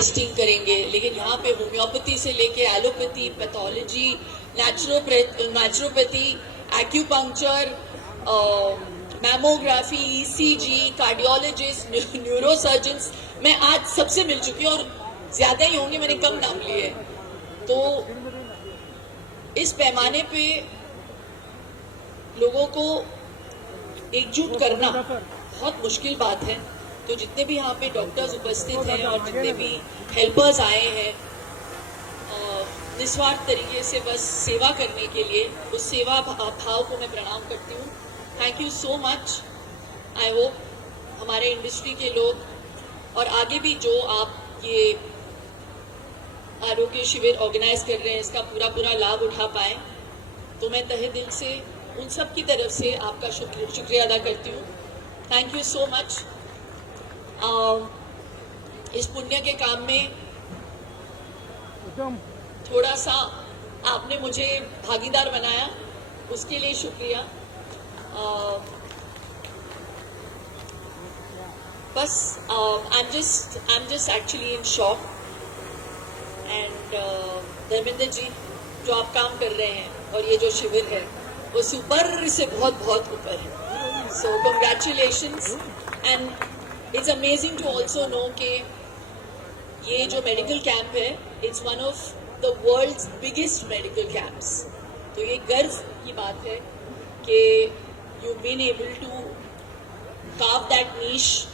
Testing करेंगे, लेकिन यहाँ पे होम्योपैथी से लेके allopathy, pathology, naturopathy, acupuncture, mammography, ECG, cardiologist, neurosurgeons, मैं आज सबसे मिल चुकी हूँ और ज्यादा ही होंगे, मैंने कम नाम लिए। तो इस पैमाने पे लोगों को एकजुट करना बहुत मुश्किल बात है। तो जितने भी यहाँ पे डॉक्टर्स उपस्थित हैं और जितने भी हेल्पर्स आए हैं निस्वार्थ तरीके से बस सेवा करने के लिए, उस सेवा भाव को मैं प्रणाम करती हूँ। Thank you so much. I hope हमारे इंडस्ट्री के लोग और आगे भी जो आप ये आरोग्य शिविर ऑर्गेनाइज कर रहे हैं इसका पूरा लाभ उठा पाए। तो मैं तहे दिल से उन सब की तरफ से आपका शुक्रिया अदा करती हूँ। Thank you so much. इस पुण्य के काम में थोड़ा सा आपने मुझे भागीदार बनाया, उसके लिए शुक्रिया। बस I am just actually in shock. And Dharmendra ji, जो आप काम कर रहे हैं और ये जो शिविर है वो ऊपर से बहुत ऊपर है। So congratulations. And it's amazing to also know कि ये जो मेडिकल कैंप है it's one of the world's biggest medical camps. तो ये गर्व की बात है कि you been able to carve that niche,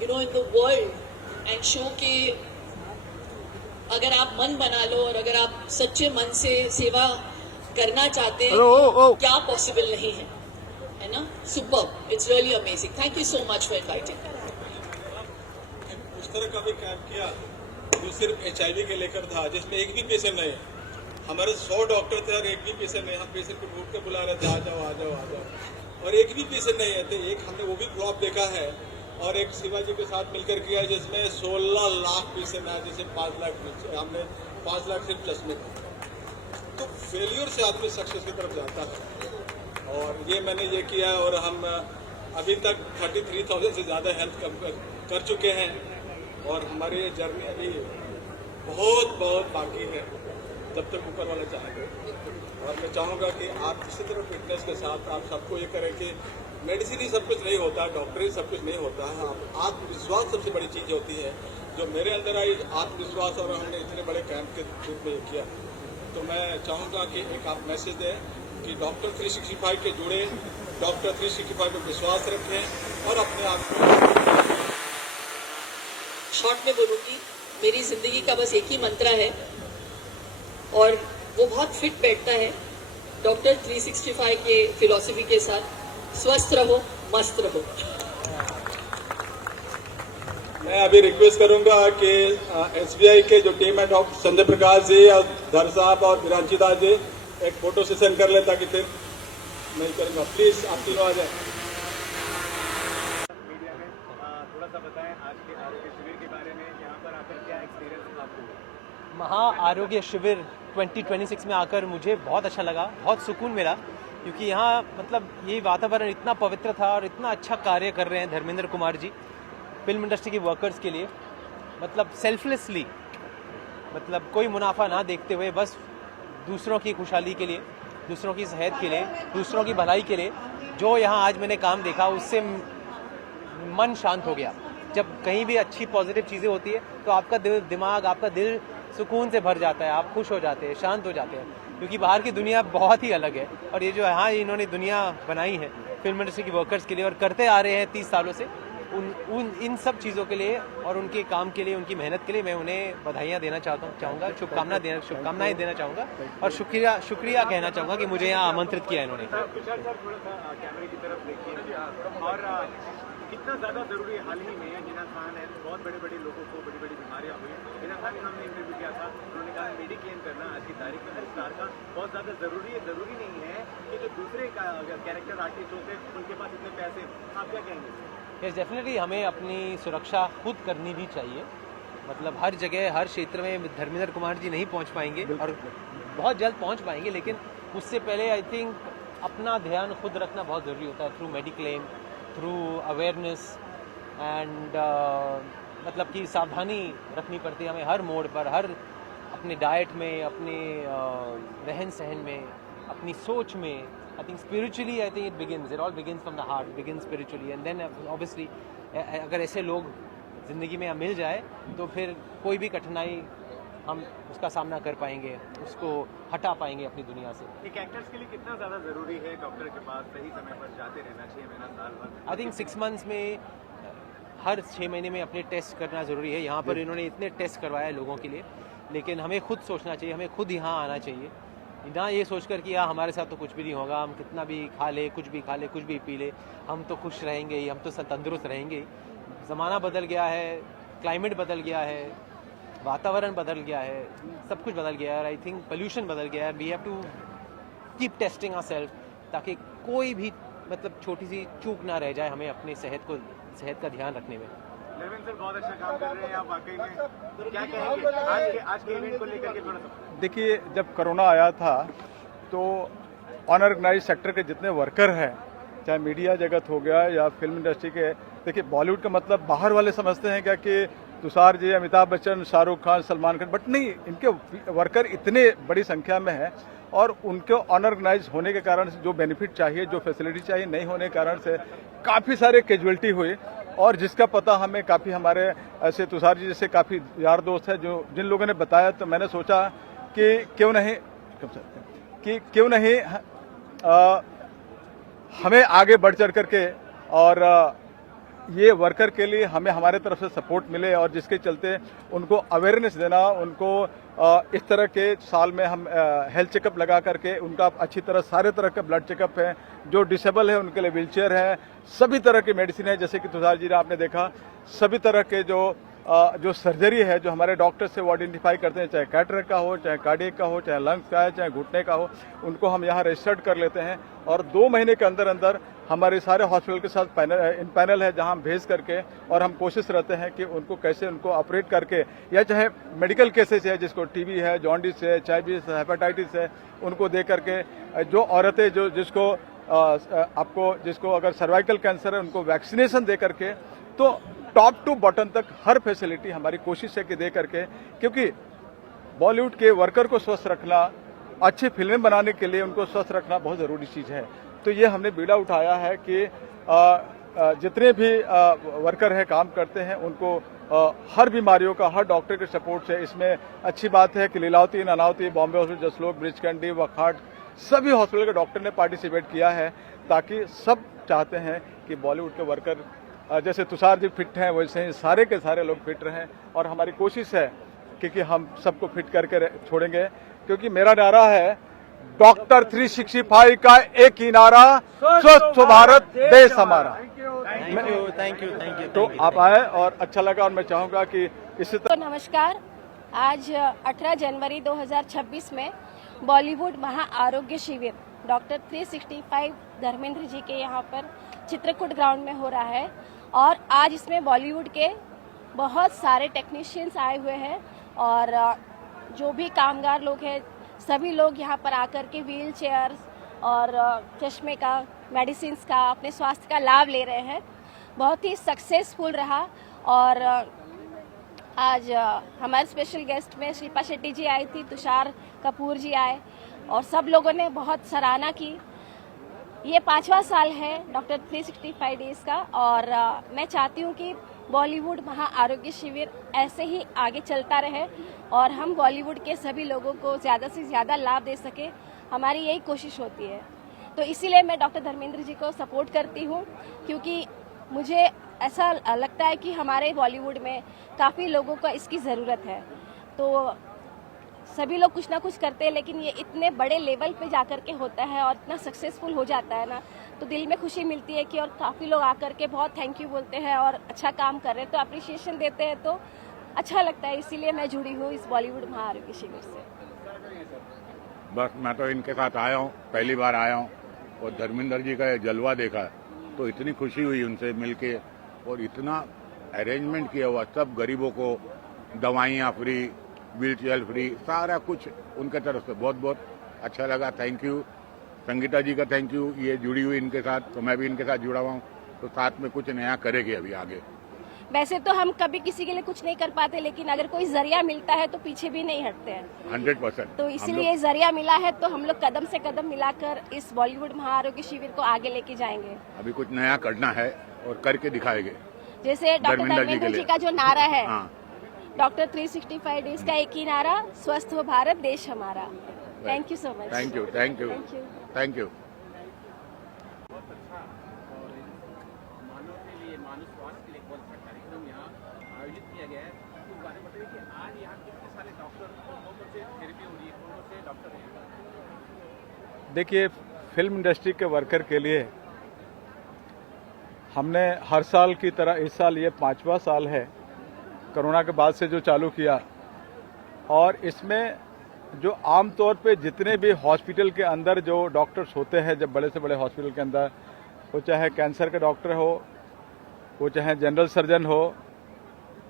you know, in the world and show कि अगर आप मन बना लो और अगर आप सच्चे मन से सेवा करना चाहते हैं क्या पॉसिबल नहीं है ना। Super, it's really amazing. Thank you so much for inviting. उस तरह का भी कैंप किया जो सिर्फ HIV के लेकर था, जिसमें एक भी पेशेंट नहीं है। हमारे 100 डॉक्टर थे और एक भी पेशेंट नहीं। हम पेशेंट को ढूंढ के बुला रहे थे, आ जाओ आ जाओ आ जाओ, और एक भी पेशेंट नहीं है। तो एक हमने वो भी फ्लॉप देखा है। और एक शिवाजी के साथ मिलकर किया जिसमें 16 लाख पेशेंट आए, जैसे 5 लाख हमने 5 लाख सिर्फ चश्मे का। तो फेलियर से आदमी सक्सेस की तरफ जाता है, और ये मैंने ये किया। और हम अभी तक 33,000 से ज़्यादा हेल्थ कर चुके हैं, और हमारी ये जर्नी अभी बहुत बाकी है, जब तक ऊपर वाला चाहेंगे। और मैं चाहूँगा कि आप इसी तरह फिटनेस के साथ आप सबको ये करें कि मेडिसिन ही सब कुछ नहीं होता, डॉक्टर ही सब कुछ नहीं होता है। आत्मविश्वास सबसे बड़ी चीज़ होती है, जो मेरे अंदर आई आत्मविश्वास, और हमने इतने बड़े कैंप के रूप में किया। तो मैं चाहूँगा कि एक आप मैसेज दें कि डॉक्टर 365 के जुड़े, डॉक्टर 365 पर विश्वास रखें और अपने आप को। शॉर्ट में बोलूँगी, मेरी जिंदगी का बस एक ही मंत्र है और वो बहुत फिट बैठता है डॉक्टर 365 के फिलॉसफी के साथ। स्वस्थ रहो, मस्त रहो। मैं अभी रिक्वेस्ट करूंगा कि SBI के जो टीम है, डॉक्टर संजय प्रकाश जी और धर साहब और विरांची दास जी, एक फोटो सेशन कर ले, ताकि फिर नहीं करूंगा। प्लीज आप तीनों आ जाए। मीडिया में थोड़ा सा बताएं आज के आरोग्य शिविर के बारे में, यहाँ पर आकर क्या एक्सपीरियंस आपको हुआ? महा आरोग्य शिविर 2026 में आकर मुझे बहुत अच्छा लगा, बहुत सुकून मिला, क्योंकि यहाँ मतलब ये वातावरण इतना पवित्र था और इतना अच्छा कार्य कर रहे हैं धर्मेंद्र कुमार जी फिल्म इंडस्ट्री के वर्कर्स के लिए। मतलब सेल्फलेसली, मतलब कोई मुनाफा ना देखते हुए, बस दूसरों की खुशहाली के लिए, दूसरों की सेहत के लिए, दूसरों की भलाई के लिए। जो यहाँ आज मैंने काम देखा उससे मन शांत हो गया। जब कहीं भी अच्छी पॉजिटिव चीज़ें होती है तो आपका दिमाग, आपका दिल सुकून से भर जाता है, आप खुश हो जाते हैं, शांत हो जाते हैं, क्योंकि बाहर की दुनिया बहुत ही अलग है। और ये जो यहाँ इन्होंने दुनिया बनाई है फिल्म इंडस्ट्री के वर्कर्स के लिए और करते आ रहे हैं 30 सालों से, इन सब चीज़ों के लिए और उनके काम के लिए, उनकी मेहनत के लिए मैं उन्हें बधाइयाँ देना चाहूँगा, शुभकामनाएं देना चाहूँगा और शुक्रिया कहना चाहूँगा कि मुझे यहाँ आमंत्रित किया इन्होंने। कैमरे की तरफ देखिए, और कितना ज़्यादा ज़रूरी है। हाल ही में जिना खान है, बहुत बड़े लोगों को बड़ी बीमारियाँ हुई। जिना खान ने हमने इंटरव्यू किया था, उन्होंने कहा मेडिक्लेम करना आज की तारीख में हर स्टार का बहुत ज़्यादा ज़रूरी है। ज़रूरी नहीं है कि जो दूसरे कैरेक्टर आर्टिस्ट होते हैं उनके पास इतने पैसे। आप क्या कहेंगे? यस, डेफिनेटली हमें अपनी सुरक्षा खुद करनी भी चाहिए। मतलब हर जगह, हर क्षेत्र में धर्मेंद्र कुमार जी नहीं पहुंच पाएंगे और बहुत जल्द पहुंच पाएंगे, लेकिन उससे पहले आई थिंक अपना ध्यान खुद रखना बहुत ज़रूरी होता है, through mediclaim, through awareness and मतलब कि सावधानी रखनी पड़ती है हमें हर मोड़ पर, हर अपने डाइट में, अपने रहन सहन में, अपनी सोच में. I think spiritually I think it all begins from the heart, begins spiritually, and then obviously अगर ऐसे लोग ज़िंदगी में मिल जाए तो फिर कोई भी कठिनाई हम उसका सामना कर पाएंगे, उसको हटा पाएंगे अपनी दुनिया से. एक एक्टर्स के लिए कितना ज़्यादा ज़रूरी है डॉक्टर के पास सही समय पर जाते रहना, 6 महीना साल भर? आई थिंक 6 मंथ्स में हर 6 महीने में अपने टेस्ट करना ज़रूरी है. यहाँ पर इन्होंने इतने टेस्ट करवाए हैं लोगों के लिए, लेकिन हमें खुद सोचना चाहिए, हमें खुद यहाँ आना चाहिए, ना ये सोचकर कि हमारे साथ तो कुछ भी नहीं होगा, हम कितना भी खा ले, कुछ भी खा ले, कुछ भी पी ले, हम तो खुश रहेंगे ही, हम तो तंदुरुस्त रहेंगे ही. ज़माना बदल गया है, क्लाइमेट बदल गया है, वातावरण बदल गया है, सब कुछ बदल गया है. आई थिंक पोल्यूशन बदल गया है. We have to keep testing ourself, ताकि कोई भी मतलब छोटी सी चूक ना रह जाए हमें अपनी सेहत का ध्यान रखने में. धर्मेंद्र सर बहुत अच्छा काम कर रहे हैं आप वाकई में. क्या कहेंगे आज के इवेंट को लेकर के थोड़ा सा? देखिए, जब कोरोना आया था तो अनऑर्गेनाइज सेक्टर के जितने वर्कर हैं, चाहे मीडिया जगत हो गया या फिल्म इंडस्ट्री के, देखिए बॉलीवुड का मतलब बाहर वाले समझते हैं क्या कि तुषार जी, अमिताभ बच्चन, शाहरुख खान, सलमान खान, बट नहीं, इनके वर्कर इतने बड़ी संख्या में हैं और उनको अनऑर्गेनाइज होने के कारण से जो बेनिफिट चाहिए, जो फैसिलिटी चाहिए, नहीं होने के कारण से काफ़ी सारे कैजुअलिटी हुई. और जिसका पता हमें काफ़ी हमारे ऐसे तुषार जी जैसे काफ़ी यार दोस्त हैं जो जिन लोगों ने बताया, तो मैंने सोचा कि क्यों नहीं हमें आगे बढ़ चढ़ करके और ये वर्कर के लिए हमें हमारे तरफ से सपोर्ट मिले, और जिसके चलते उनको अवेयरनेस देना, उनको इस तरह के साल में हम हेल्थ चेकअप लगा करके उनका अच्छी तरह सारे तरह का ब्लड चेकअप है, जो डिसेबल है उनके लिए व्हीलचेयर है, सभी तरह की मेडिसिन है, जैसे कि तुषार जी ने आपने देखा, सभी तरह के जो सर्जरी है जो हमारे डॉक्टर से वो आइडेंटिफाई करते हैं, चाहे कैटरेक्ट का हो, चाहे कार्डियक का हो, चाहे लंग्स का है, चाहे घुटने का हो, उनको हम यहाँ रजिस्टर्ड कर लेते हैं. और 2 महीने के अंदर अंदर हमारे सारे हॉस्पिटल के साथ पैनल है जहां हम भेज करके, और हम कोशिश रहते हैं कि उनको कैसे उनको ऑपरेट करके, या चाहे मेडिकल केसेस है जिसको टीबी है, जॉन्डिस है, चाहे भी हेपेटाइटिस है, उनको दे करके, जो औरतें जिसको अगर सर्वाइकल कैंसर है उनको वैक्सीनेशन दे करके, तो टॉप टू बॉटम तक हर फैसिलिटी हमारी कोशिश है कि दे करके, क्योंकि बॉलीवुड के वर्कर को स्वस्थ रखना, अच्छी फिल्में बनाने के लिए उनको स्वस्थ रखना बहुत ज़रूरी चीज़ है. तो ये हमने बीड़ा उठाया है कि जितने भी वर्कर हैं, काम करते हैं, उनको हर बीमारियों का हर डॉक्टर के सपोर्ट से. इसमें अच्छी बात है कि लीलावती, नानावती, बॉम्बे हॉस्पिटल, जसलोक, ब्रिज-कैंडी, वखाट, सभी हॉस्पिटल के डॉक्टर ने पार्टिसिपेट किया है, ताकि सब चाहते हैं कि बॉलीवुड के वर्कर जैसे तुषार जी फिट हैं वैसे ही सारे के सारे लोग फिट रहें. और हमारी कोशिश है कि हम सबको फिट करके छोड़ेंगे, क्योंकि मेरा नारा है डॉक्टर 365 का एक ही नारा, स्वस्थ भारत देश हमारा. Thank you. तो आप आए और अच्छा लगा, और मैं चाहूँगा कि इसी तो नमस्कार. आज 18 जनवरी 2026 में बॉलीवुड महा आरोग्य शिविर डॉक्टर 365 धर्मेंद्र जी के यहाँ पर चित्रकूट ग्राउंड में हो रहा है, और आज इसमें बॉलीवुड के बहुत सारे टेक्नीशियंस आए हुए हैं, और जो भी कामगार लोग हैं सभी लोग यहाँ पर आकर के व्हील चेयर और चश्मे का, मेडिसिन्स का, अपने स्वास्थ्य का लाभ ले रहे हैं. बहुत ही सक्सेसफुल रहा. और आज हमारे स्पेशल गेस्ट में शिल्पा शेट्टी जी आई थी, तुषार कपूर जी आए, और सब लोगों ने बहुत सराहना की. ये 5वां साल है डॉक्टर 365 डेज का, और मैं चाहती हूँ कि बॉलीवुड महा आरोग्य शिविर ऐसे ही आगे चलता रहे और हम बॉलीवुड के सभी लोगों को ज़्यादा से ज़्यादा लाभ दे सके. हमारी यही कोशिश होती है. तो इसीलिए मैं डॉक्टर धर्मेंद्र जी को सपोर्ट करती हूँ, क्योंकि मुझे ऐसा लगता है कि हमारे बॉलीवुड में काफ़ी लोगों को इसकी ज़रूरत है. तो सभी लोग कुछ ना कुछ करते हैं, लेकिन ये इतने बड़े लेवल पे जाकर के होता है और इतना सक्सेसफुल हो जाता है ना, तो दिल में खुशी मिलती है कि, और काफ़ी लोग आकर के बहुत थैंक यू बोलते हैं और अच्छा काम कर रहे हैं, तो अप्रिशिएशन देते हैं, तो अच्छा लगता है. इसीलिए मैं जुड़ी हूँ इस बॉलीवुड महा आरोग्य शिविर से. बस मैं तो इनके साथ आया हूँ, पहली बार आया हूँ, और धर्मेंद्र जी का जलवा देखा तो इतनी खुशी हुई उनसे मिलके, और इतना अरेंजमेंट किया हुआ, सब गरीबों को दवाइयाँ फ्री, व्हील चेयर फ्री, सारा कुछ उनके तरफ से बहुत बहुत अच्छा लगा. Thank you. संगीता जी का थैंक यू, ये जुड़ी हुई इनके साथ, तो मैं भी इनके साथ जुड़ा हुआ हूँ, तो साथ में कुछ नया करेंगे अभी आगे. वैसे तो हम कभी किसी के लिए कुछ नहीं कर पाते, लेकिन अगर कोई जरिया मिलता है तो पीछे भी नहीं हटते हैं। 100%। तो इसीलिए जरिया मिला है तो हम लोग कदम से कदम मिलाकर इस बॉलीवुड महाआरोग्य शिविर को आगे लेके जाएंगे। अभी कुछ नया करना है और करके दिखाएंगे। जैसे डॉक्टर धर्मेंद्र जी का जो नारा है, हाँ, डॉक्टर 365 डेज का एक ही नारा, स्वस्थ हो भारत देश हमारा। Thank you so much. Thank you, thank you, thank you. Thank you. मानव के लिए, मानव स्वास्थ्य के लिए बहुत अच्छा कार्यक्रम यहाँ आयोजित किया गया है। तो बारे में बताइए कि आज यहाँ कितने सारे डॉक्टर, कौन से थेरेपी हो रही है, कौन से डॉक्टर हैं? देखिए, फिल्म इंडस्ट्री के वर्कर के लिए हमने हर साल की तरह इस साल ये 5वां साल है कोरोना के बाद से जो चालू किया, और इसमें जो आम तौर पे जितने भी हॉस्पिटल के अंदर जो डॉक्टर्स होते हैं, जब बड़े से बड़े हॉस्पिटल के अंदर, वो चाहे कैंसर के डॉक्टर हो, वो चाहे जनरल सर्जन हो,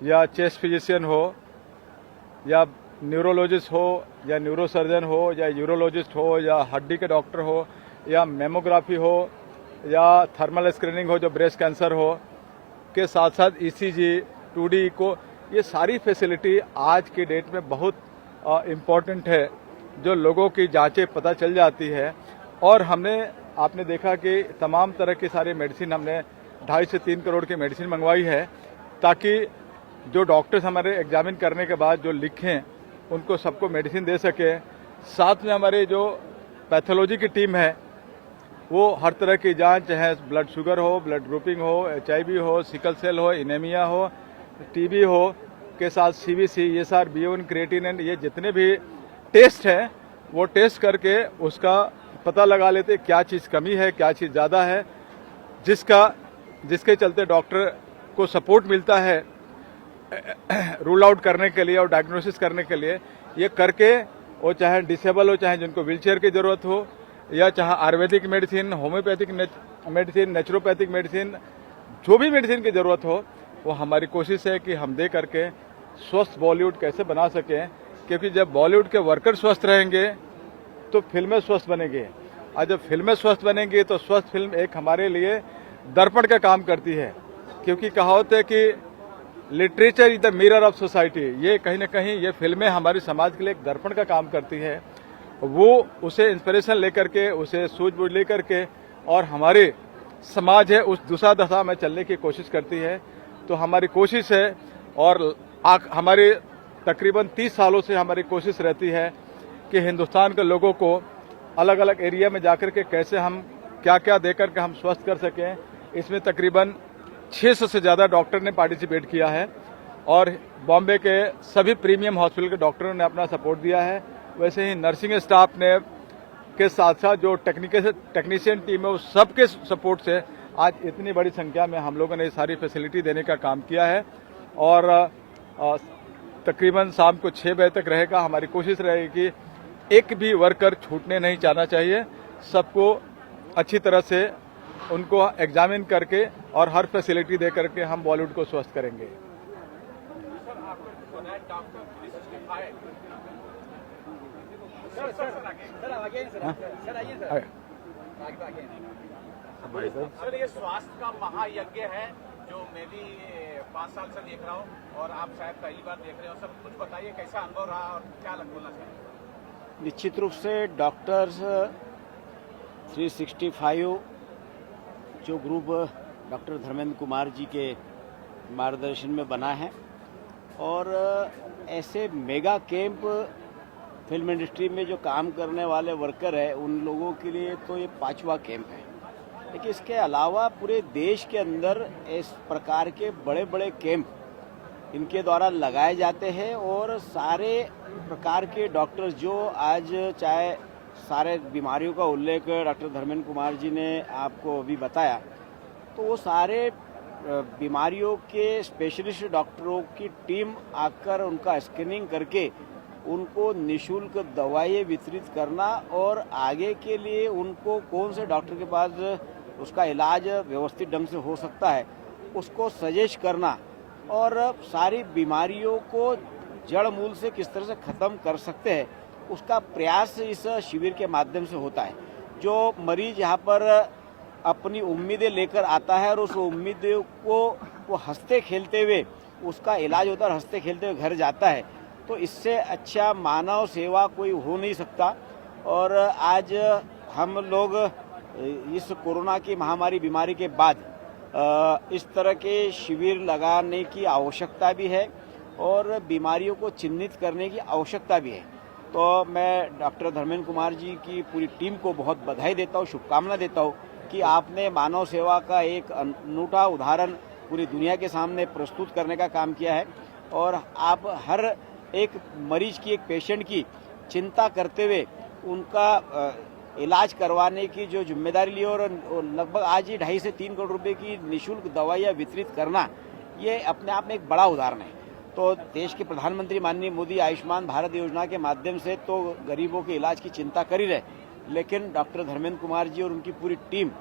या चेस्ट फिजिशियन हो, या न्यूरोलॉजिस्ट हो, या न्यूरो सर्जन हो, या यूरोलॉजिस्ट हो, या हड्डी के डॉक्टर हो, या मेमोग्राफी हो, या थर्मल स्क्रीनिंग हो जो ब्रेस्ट कैंसर हो, के साथ साथ ईसीजी, 2D को, ये सारी फैसिलिटी आज की डेट में बहुत इम्पॉर्टेंट है, जो लोगों की जांचें पता चल जाती है। और आपने देखा कि तमाम तरह की सारी मेडिसिन हमने 2.5 से 3 करोड़ की मेडिसिन मंगवाई है, ताकि जो डॉक्टर्स हमारे एग्जामिन करने के बाद जो लिखें उनको सबको मेडिसिन दे सके। साथ में हमारे जो पैथोलॉजी की टीम है वो हर तरह की जांच, चाहे ब्लड शुगर हो, ब्लड ग्रुपिंग हो, HIV हो, सिकल सेल हो, इनेमिया हो, TB हो, के साथ CBC, ESR, BUN, क्रिएटिनिन, ये जितने भी टेस्ट हैं वो टेस्ट करके उसका पता लगा लेते क्या चीज़ कमी है, क्या चीज़ ज़्यादा है, जिसके चलते डॉक्टर को सपोर्ट मिलता है रूल आउट करने के लिए और डायग्नोसिस करने के लिए। ये करके वो चाहे डिसेबल हो, चाहे जिनको व्हीलचेयर की ज़रूरत हो, या चाहे Ayurvedic medicine, homeopathic medicine, naturopathic medicine, जो भी मेडिसिन की ज़रूरत हो, वो हमारी कोशिश है कि हम दे करके स्वस्थ बॉलीवुड कैसे बना सकें। क्योंकि जब बॉलीवुड के वर्कर स्वस्थ रहेंगे तो फिल्में स्वस्थ बनेंगी, और जब फिल्में स्वस्थ बनेंगी तो स्वस्थ फिल्म एक हमारे लिए दर्पण का काम करती है। क्योंकि कहावत है कि literature is the mirror of society, ये कहीं ना कहीं ये फिल्में हमारे समाज के लिए एक दर्पण का काम करती है। वो उसे इंस्पिरेशन लेकर के, उसे सूझबूझ लेकर के, और हमारे समाज है उस दूसरा दशा में चलने की कोशिश करती है। तो हमारी कोशिश है, और हमारे तकरीबन 30 सालों से हमारी कोशिश रहती है कि हिंदुस्तान के लोगों को अलग अलग एरिया में जाकर के कैसे हम क्या क्या देकर के हम स्वस्थ कर सकें। इसमें तकरीबन 600 से ज़्यादा डॉक्टर ने पार्टिसिपेट किया है, और बॉम्बे के सभी प्रीमियम हॉस्पिटल के डॉक्टरों ने अपना सपोर्ट दिया है। वैसे ही नर्सिंग स्टाफ ने के साथ साथ जो टेक्नीशियन टीम है उस सबके सपोर्ट से आज इतनी बड़ी संख्या में हम लोगों ने सारी फैसिलिटी देने का काम किया है। और तकरीबन शाम को 6 बजे तक रहेगा। हमारी कोशिश रहेगी कि एक भी वर्कर छूटने नहीं जाना चाहिए, सबको अच्छी तरह से उनको एग्जामिन करके और हर फैसिलिटी दे करके हम बॉलीवुड को स्वस्थ करेंगे। सर, ये स्वास्थ्य का महायज्ञ है जो मैं भी 5 साल से देख रहा हूँ, और आप शायद पहली बार देख रहे हो। सर, कुछ बताइए कैसा अनुभव रहा और क्या बोलना चाहिए? निश्चित रूप से डॉक्टर्स 365 जो ग्रुप डॉक्टर धर्मेंद्र कुमार जी के मार्गदर्शन में बना है, और ऐसे मेगा कैंप फिल्म इंडस्ट्री में जो काम करने वाले वर्कर है उन लोगों के लिए तो ये 5वां कैंप है। लेकिन इसके अलावा पूरे देश के अंदर इस प्रकार के बड़े बड़े कैंप इनके द्वारा लगाए जाते हैं, और सारे प्रकार के डॉक्टर्स जो आज चाहे सारे बीमारियों का उल्लेख डॉक्टर धर्मेंद्र कुमार जी ने आपको अभी बताया, तो वो सारे बीमारियों के स्पेशलिस्ट डॉक्टरों की टीम आकर उनका स्क्रीनिंग करके उनको निःशुल्क दवाएं वितरित करना, और आगे के लिए उनको कौन से डॉक्टर के पास उसका इलाज व्यवस्थित ढंग से हो सकता है उसको सजेस्ट करना, और सारी बीमारियों को जड़ मूल से किस तरह से ख़त्म कर सकते हैं उसका प्रयास इस शिविर के माध्यम से होता है। जो मरीज यहाँ पर अपनी उम्मीदें लेकर आता है और उस उम्मीदों को वो हंसते खेलते हुए उसका इलाज होता है और हंसते खेलते हुए घर जाता है, तो इससे अच्छा मानव सेवा कोई हो नहीं सकता। और आज हम लोग इस कोरोना की महामारी बीमारी के बाद इस तरह के शिविर लगाने की आवश्यकता भी है और बीमारियों को चिन्हित करने की आवश्यकता भी है। तो मैं डॉक्टर धर्मेंद्र कुमार जी की पूरी टीम को बहुत बधाई देता हूँ, शुभकामना देता हूँ कि आपने मानव सेवा का एक अनूठा उदाहरण पूरी दुनिया के सामने प्रस्तुत करने का काम किया है। और आप हर एक मरीज की, एक पेशेंट की चिंता करते हुए उनका इलाज करवाने की जो जिम्मेदारी ली और लगभग आज ही 2.5 से 3 करोड़ रुपए की निःशुल्क दवाइयाँ वितरित करना, ये अपने आप में एक बड़ा उदाहरण है। तो देश के प्रधानमंत्री माननीय मोदी आयुष्मान भारत योजना के माध्यम से तो गरीबों के इलाज की चिंता कर ही रहे, लेकिन डॉक्टर धर्मेंद्र कुमार जी और उनकी पूरी टीम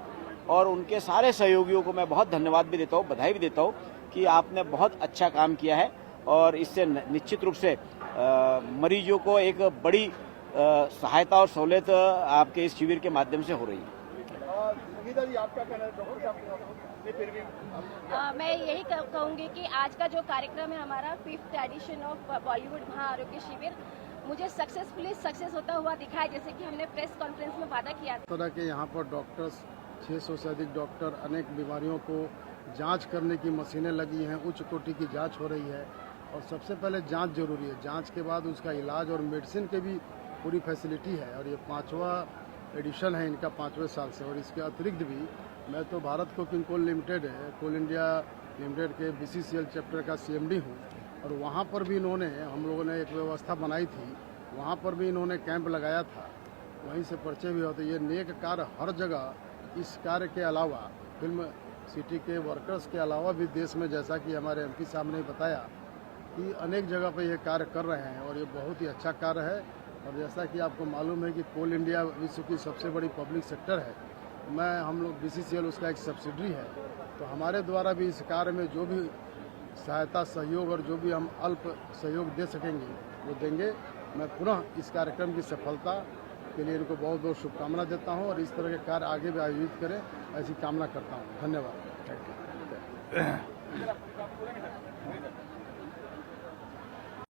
और उनके सारे सहयोगियों को मैं बहुत धन्यवाद भी देता हूँ, बधाई भी देता हूँ कि आपने बहुत अच्छा काम किया है। और इससे निश्चित रूप से मरीजों को एक बड़ी सहायता और सहूलियत आपके इस शिविर के माध्यम से हो रही है। मैं यही कहूँगी कि आज का जो कार्यक्रम है हमारा 5th एडिशन ऑफ बॉलीवुड महाआरोग्य शिविर मुझे सक्सेस होता हुआ दिखा है, जैसे कि हमने प्रेस कॉन्फ्रेंस में वादा किया था। तरह के यहाँ पर डॉक्टर्स, 600 से अधिक डॉक्टर, अनेक बीमारियों को जांच करने की मशीनें लगी हैं, उच्च कोटि की जांच हो रही है। और सबसे पहले जांच जरूरी है, जांच के बाद उसका इलाज और मेडिसिन के भी पूरी फैसिलिटी है। और ये 5वां एडिशन है इनका 5वें साल से। और इसके अतिरिक्त भी मैं तो भारत कोकिंग कोल लिमिटेड है, कोल इंडिया लिमिटेड के BCCL चैप्टर का CMD हूँ। और वहाँ पर भी इन्होंने, हम लोगों ने एक व्यवस्था बनाई थी, वहाँ पर भी इन्होंने कैंप लगाया था, वहीं से परिचय भी होता। ये नेक कार्य हर जगह, इस कार्य के अलावा फिल्म सिटी के वर्कर्स के अलावा भी देश में, जैसा कि हमारे MP साहब ने बताया कि अनेक जगह पर ये कार्य कर रहे हैं और ये बहुत ही अच्छा कार्य है। और जैसा कि आपको मालूम है कि कोल इंडिया विश्व की सबसे बड़ी पब्लिक सेक्टर है, हम लोग BCCL उसका एक सब्सिडरी है। तो हमारे द्वारा भी इस कार्य में जो भी सहायता, सहयोग और जो भी हम अल्प सहयोग दे सकेंगे वो देंगे। मैं पुनः इस कार्यक्रम की सफलता के लिए इनको बहुत बहुत शुभकामना देता हूं और इस तरह के कार्य आगे भी आयोजित करें, ऐसी कामना करता हूं। धन्यवाद।